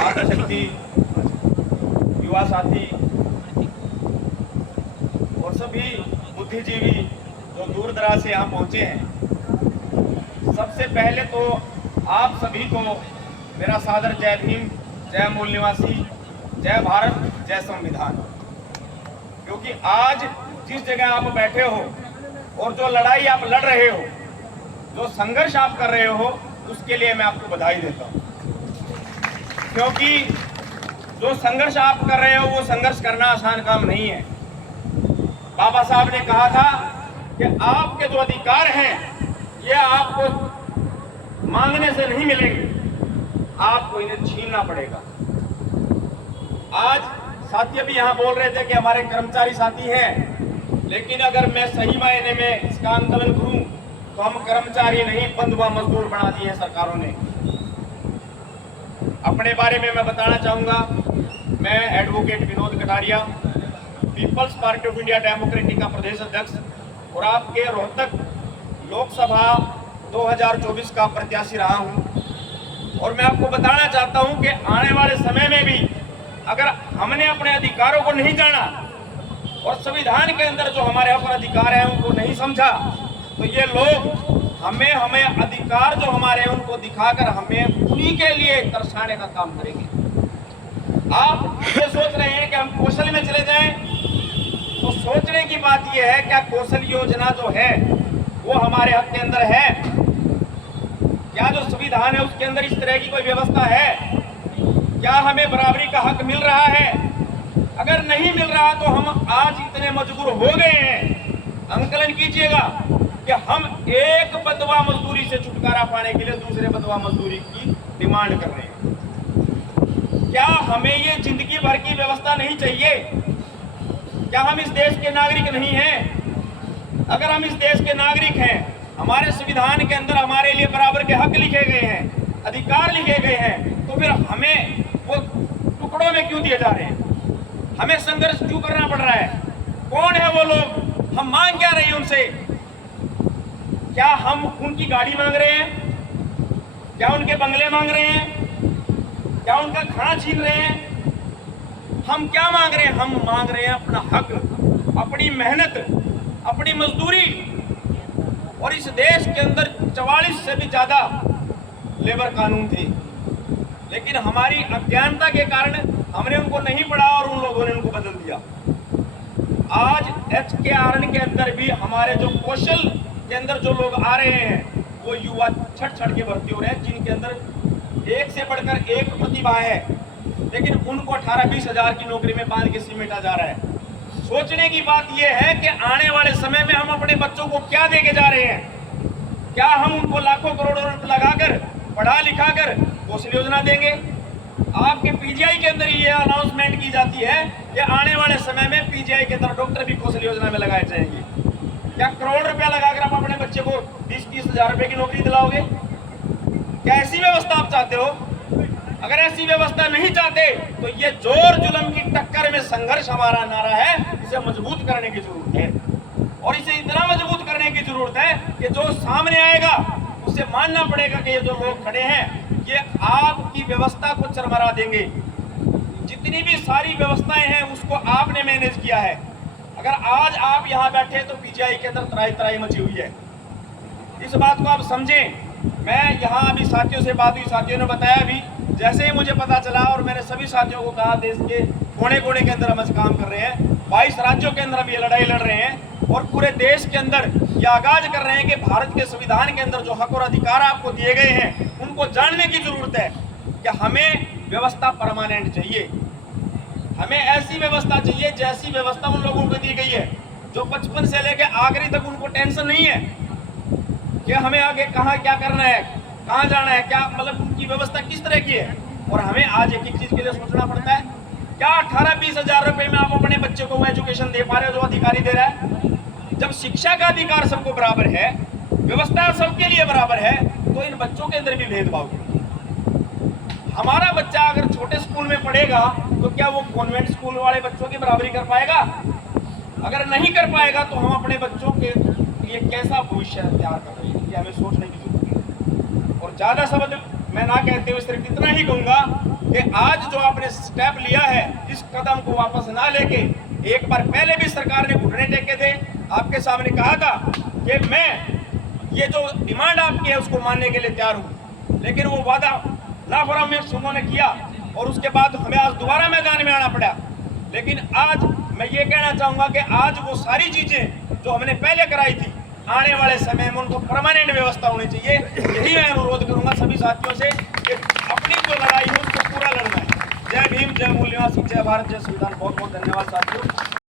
मातृशक्ति, युवा साथी और सभी बुद्धिजीवी जो दूर दराज से यहाँ पहुँचे हैं, सबसे पहले तो आप सभी को मेरा सादर जय भीम, जय मूल निवासी, जय भारत, जय संविधान। क्योंकि आज जिस जगह आप बैठे हो और जो लड़ाई आप लड़ रहे हो, जो संघर्ष आप कर रहे हो, उसके लिए मैं आपको बधाई देता हूँ। क्योंकि जो संघर्ष आप कर रहे हो वो संघर्ष करना आसान काम नहीं है। बाबा साहब ने कहा था कि आपके जो अधिकार हैं ये आपको मांगने से नहीं मिलेंगे, आपको इन्हें छीनना पड़ेगा। आज साथी भी यहाँ बोल रहे थे कि हमारे कर्मचारी साथी हैं, लेकिन अगर मैं सही मायने में इसका आंकलन करूं तो हम कर्मचारी नहीं बंधुआ मजदूर बना दिए हैं सरकारों ने। अपने बारे में मैं बताना चाहूंगा, मैं advocate Vinod Kataria, people's party of India democratic का प्रदेश अध्यक्ष और आपके रोहतक लोकसभा 2024 का प्रत्याशी रहा हूं। और मैं आपको बताना चाहता हूं कि आने वाले समय में भी अगर हमने अपने अधिकारों को नहीं जाना और संविधान के अंदर जो हमारे यहाँ पर अधिकार हैं उनको नहीं समझा, तो ये लोग हमें अधिकार जो हमारे हैं उनको दिखाकर हमें उन्हीं के लिए तरसाने का काम करेंगे। आप ये सोच रहे हैं कि हम कौशल में चले जाएं, तो सोचने की बात यह है क्या कौशल योजना जो है वो हमारे हक के अंदर है? क्या जो संविधान है उसके अंदर इस तरह की कोई व्यवस्था है? क्या हमें बराबरी का हक मिल रहा है? अगर नहीं मिल रहा तो हम आज इतने मजबूर हो गए हैं, आंकलन कीजिएगा कि हम एक बंधुआ मजदूरी से छुटकारा पाने के लिए दूसरे बंधुआ मजदूरी की डिमांड कर रहे हैं। क्या हमें ये जिंदगी भर की व्यवस्था नहीं चाहिए? क्या हम इस देश के नागरिक नहीं हैं? अगर हम इस देश के नागरिक हैं, हमारे संविधान के अंदर हमारे लिए बराबर के हक लिखे गए हैं, अधिकार लिखे गए हैं, तो फिर हमें वो टुकड़ों में क्यों दिए जा रहे हैं? हमें संघर्ष क्यों करना पड़ रहा है? कौन है वो लोग? हम मांग क्या रहे हैं उनसे? क्या हम उनकी गाड़ी मांग रहे हैं? क्या उनके बंगले मांग रहे हैं? क्या उनका खाना छीन रहे हैं? हम क्या मांग रहे हैं? हम मांग रहे हैं अपना हक, अपनी मेहनत, अपनी मजदूरी। और इस देश के अंदर 44 से भी ज्यादा लेबर कानून थे, लेकिन हमारी अज्ञानता के कारण हमने उनको नहीं पढ़ा और उन लोगों ने उनको बदल दिया। आज HKRN के अंदर भी हमारे जो कौशल के अंदर जो लोग आ रहे हैं वो युवा छट के भर्ती हो रहे हैं, जिनके अंदर एक से बढ़कर एक प्रतिभा है, लेकिन उनको 18-20 हजार की नौकरी में बांध के सिमेटा जा रहा है। सोचने की बात यह है कि आने वाले समय में हम अपने बच्चों को क्या देके जा रहे हैं? क्या हम उनको लाखों करोड़ों रुपए लगाकर पढ़ा लिखा कर कौशल योजना देंगे? आपके PGI के अंदर ये अनाउंसमेंट की जाती है कि आने वाले समय में PGI के अंदर डॉक्टर भी कौशल योजना में लगाए जाएंगे। क्या करोड़ रुपया लगाकर आप अपने बच्चे को 20-30 हजार रुपए की नौकरी दिलाओगे? क्या ऐसी व्यवस्था आप चाहते हो? अगर ऐसी व्यवस्था नहीं चाहते तो ये जोर जुल्म की टक्कर में संघर्ष हमारा नारा है, इसे मजबूत करने की जरूरत है। और इसे इतना मजबूत करने की जरूरत है कि जो सामने आएगा उसे मानना पड़ेगा कि ये जो लोग खड़े हैं ये आपकी व्यवस्था को चरमरा देंगे। जितनी भी सारी व्यवस्थाएं हैं उसको आपने मैनेज किया है। अगर आज आप यहाँ बैठे तो PGI के अंदर तराई तराई मची हुई है, इस बात को आप समझें। मैं यहाँ अभी साथियों से बात हुई, साथियों ने बताया भी, जैसे ही मुझे पता चला और मैंने सभी साथियों को कहा, देश के कोने कोने के अंदर हम काम कर रहे हैं, 22 राज्यों के अंदर हम ये लड़ाई लड़ रहे हैं और पूरे देश के अंदर ये आगाज कर रहे हैं कि भारत के संविधान के अंदर जो हक और अधिकार आपको दिए गए हैं उनको जानने की जरूरत है कि हमें व्यवस्था परमानेंट चाहिए। हमें ऐसी व्यवस्था चाहिए जैसी व्यवस्था उन लोगों को दी गई है जो बचपन से लेकर आखिरी तक उनको टेंशन नहीं है कि हमें आगे कहाँ क्या करना है, कहाँ जाना है, क्या मतलब उनकी व्यवस्था किस तरह की है। और हमें आज एक चीज के लिए सोचना पड़ता है, क्या 18-20 हजार रुपए में आप अपने बच्चे को एजुकेशन दे पा रहे हो जो अधिकारी दे रहा है? जब शिक्षा का अधिकार सबको बराबर है, व्यवस्था सबके लिए बराबर है, तो इन बच्चों के अंदर भी भेदभाव क्यों? हमारा बच्चा अगर छोटे स्कूल में पढ़ेगा तो क्या वो कॉन्वेंट स्कूल वाले बच्चों की बराबरी कर पाएगा? अगर नहीं कर पाएगा तो हम अपने बच्चों के लिए कैसा भविष्य तैयार कर रहे हैं, ये हमें सोचने की जरूरत है। और ज्यादा शब्द मैं ना कहते हुए सिर्फ इतना ही कहूंगा कि आज जो आपने स्टेप लिया है, इस कदम को वापस ना लेके, एक बार पहले भी सरकार ने घुटने टेके थे, आपके सामने कहा था कि मैं ये जो डिमांड आपकी है उसको मानने के लिए तैयार हूँ, लेकिन वो वादा नाफरमानी उन्होंने किया और उसके बाद हमें आज दोबारा मैदान में आना पड़ा। लेकिन आज मैं ये कहना चाहूँगा कि आज वो सारी चीज़ें जो हमने पहले कराई थी, आने वाले समय में उनको परमानेंट व्यवस्था होनी चाहिए। यही मैं अनुरोध करूँगा सभी साथियों से कि अपनी जो लड़ाई है उसको पूरा लड़ना है। जय भीम, जय मूल निवासी, जय भारत, जय संविधान। बहुत बहुत धन्यवाद साथियों।